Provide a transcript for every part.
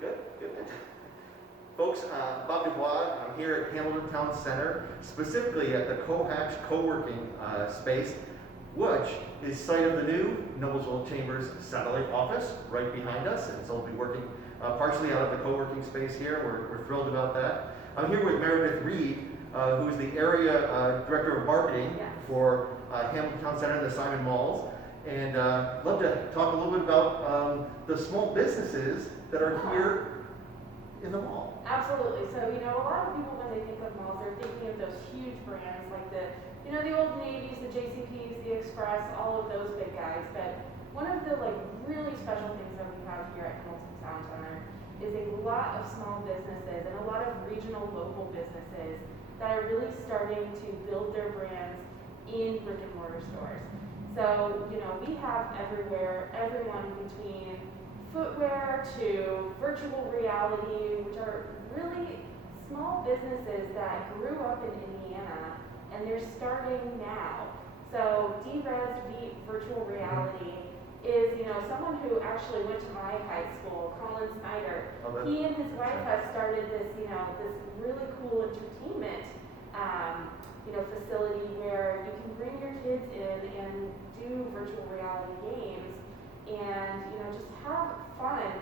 Good, good. Folks, Bob Dubois, I'm here at Hamilton Town Center, specifically at the CoHatch co-working space, which is site of the new Noblesville Chambers satellite office right behind us, and so we'll be working partially out of the co-working space here. We're thrilled about that. I'm here with Meredith Reed, who is the area director of marketing for Hamilton Town Center and the Simon Malls, and love to talk a little bit about the small businesses that are here in the mall. Absolutely. So, a lot of people when they think of malls, they're thinking of those huge brands like the Old Navy's, the JCP's, the Express, all of those big guys. But one of the really special things that we have here at Hamilton Town Center is a lot of small businesses and a lot of regional local businesses that are really starting to build their brands in brick and mortar stores. So, we have everyone between footwear to virtual reality, which are really small businesses that grew up in Indiana and they're starting now. So D-Res Virtual Reality is, someone who actually went to my high school, Colin Snyder. He and his wife have started this, this really cool entertainment, facility where you can bring your kids in and do virtual reality games and just have fun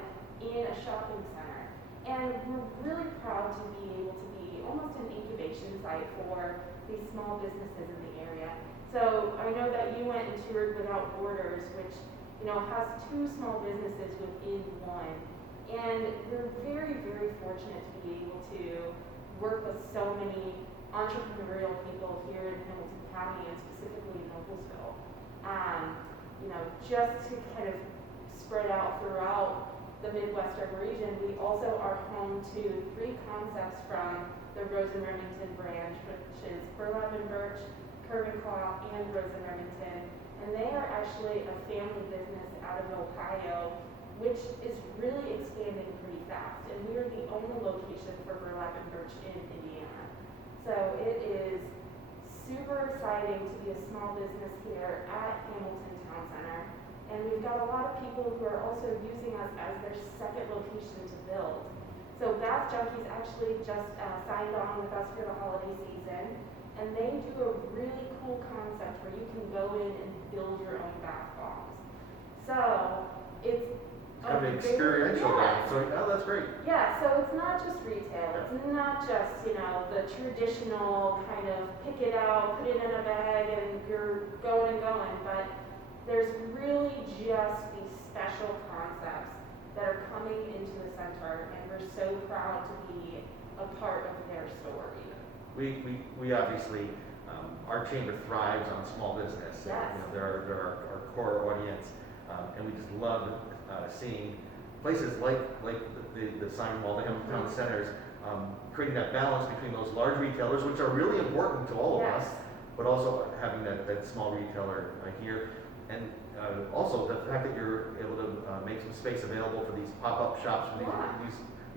in a shopping center. And we're really proud to be able to be almost an incubation site for these small businesses in the area. So I know that you went and toured Without Borders, which has 2 small businesses within one. And we're very, very fortunate to be able to work with so many entrepreneurial people here in Hamilton County and specifically in Noblesville. Just to kind of spread out throughout the Midwestern region, we also are home to 3 concepts from the Rose and Remington branch, which is Burlap and Birch, Curve and Claw, and Rose and Remington. And they are actually a family business out of Ohio, which is really expanding pretty fast. And we are the only location for Burlap and Birch in Indiana. So it is super exciting to be a small business here at Hamilton Town Center. And we've got a lot of people who are also using us as their second location to build. So Bath Junkies actually just signed on with us for the holiday season, and they do a really cool concept where you can go in and build your own bath bombs. So it's kind of experiential. Yeah. So that's great. Yeah, so it's not just retail. It's not just, the traditional kind of pick it out, put it in a bag, and you're going and going. But there's really just these special concepts that are coming into the center, and we're so proud to be a part of their story. We obviously, our chamber thrives on small business. Yes. They're our core audience, and we just love seeing places like the Simon Mall, the Hamilton Town Centers, creating that balance between those large retailers, which are really important to all of us, but also having that small retailer here. And also the fact that you're able to make some space available for these pop-up shops for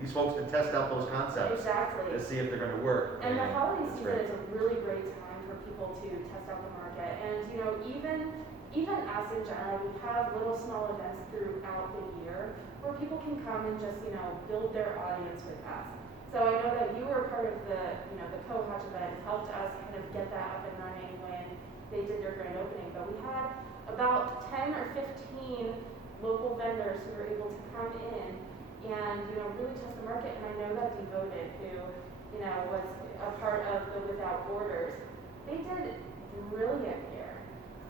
these folks to test out those concepts. Exactly. To see if they're going to work. And the holiday season is a really great time for people to test out the market. And even us in general, we have little small events throughout the year where people can come and just build their audience with us. So I know that you were part of the CoHatch event, helped us kind of get that up and running when they did their grand opening. But we had about 10 or 15 local vendors who were able to come in and really test the market. And I know that Devoted, who was a part of the Without Borders, they did brilliant here.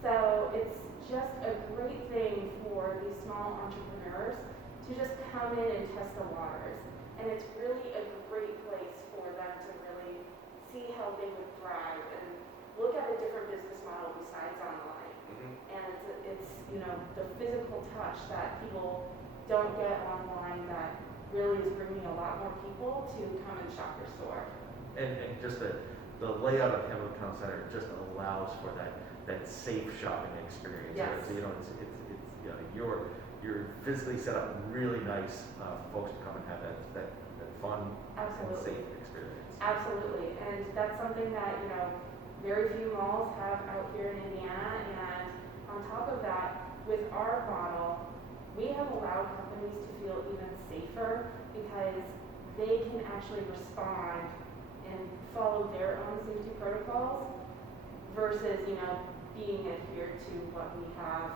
So it's just a great thing for these small entrepreneurs to just come in and test the waters. And it's really a great place for them to really see how they would thrive and look at a different business model besides online. And it's the physical touch that people don't get online that really is bringing a lot more people to come and shop your store. And just the layout of Hamilton Town Center just allows for that safe shopping experience. Yes. So, you're physically set up really nice for folks to come and have that fun and safe experience. Absolutely. And that's something that very few malls have out here in Indiana. And on top of that, with our model, we have allowed companies to feel even safer because they can actually respond and follow their own safety protocols versus, being adhered to what we have,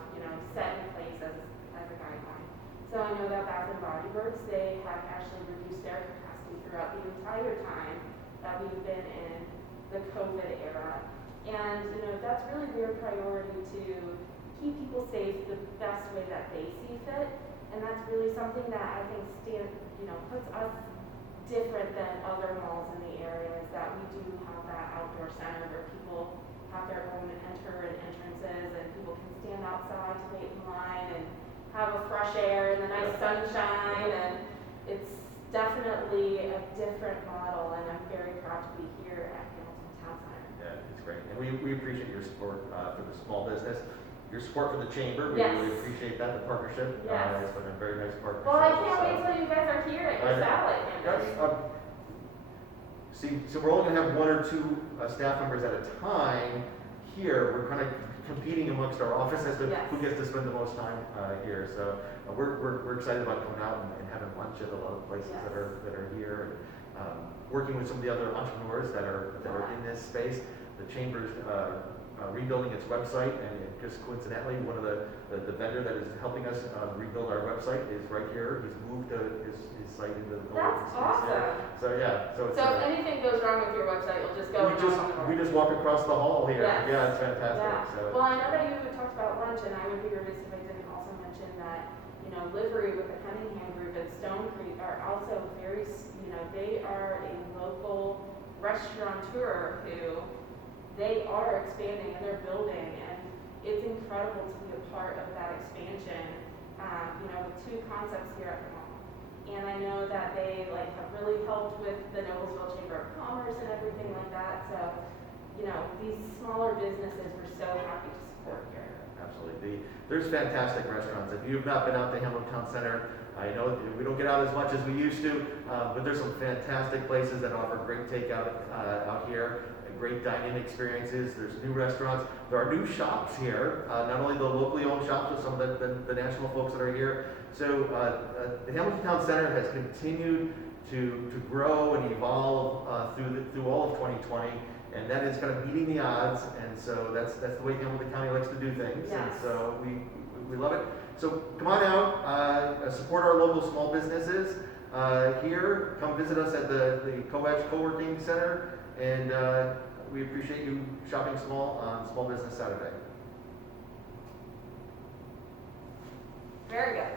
set in place as a guideline. So I know that Bath and Body Works, they have actually reduced their capacity throughout the entire time that we've been in the COVID era. And, that's really their priority to keep people safe the best way that they see fit. And that's really something that I think puts us different than other malls in the area, is that we do have that outdoor center where people have their own entrances and people can stand outside to wait in line and have a fresh air and the nice sunshine, and it's definitely a different model, and I'm very proud to be here at Hamilton Town Center. Yeah, it's great. And we appreciate your support for the small business, your support for the chamber. We Yes. really appreciate that, the partnership. Yes. It's been a very nice partnership. Well, I can't wait till you guys are here at your salad. Yes. So we're only going to have one or two staff members at a time here. We're kind of competing amongst our office as to Yes. who gets to spend the most time here. So we're excited about coming out and having lunch at a lot of places Yes. that are here, and working with some of the other entrepreneurs that are in this space. The chamber's rebuilding its website, and just coincidentally, one of the vendor that is helping us rebuild our website is right here. He's moved his site into the That's co-working space here. awesome. So yeah, so it's So if anything goes wrong with your website, you'll just go and knock on the door. we just walk across the hall here. Yes. Yeah, it's fantastic. Yeah. So Well, I know that you talked about lunch, and I would be remiss if I didn't also mention that, Livery with the Cunningham Group at Stone Creek are also very, they are a local restaurateur who they are expanding and they're building, and it's incredible to be a part of that expansion, with two concepts here at the mall. And I know that they have really helped with the Noblesville Chamber of Commerce and everything like that. So, these smaller businesses, we're so happy to support here. absolutely. There's fantastic restaurants. If you've not been out to Hamilton Town Center, I know we don't get out as much as we used to, but there's some fantastic places that offer great takeout out here, and great dining experiences. There's new restaurants. There are new shops here, not only the locally owned shops, but some of the national folks that are here. So the Hamilton Town Center has continued to grow and evolve through all of 2020. And that is kind of beating the odds, and so that's the way Hamilton County likes to do things. Yes. And so we love it. So come on out, support our local small businesses here. Come visit us at the CoHatch Co-working Center, and we appreciate you shopping small on Small Business Saturday. Very good.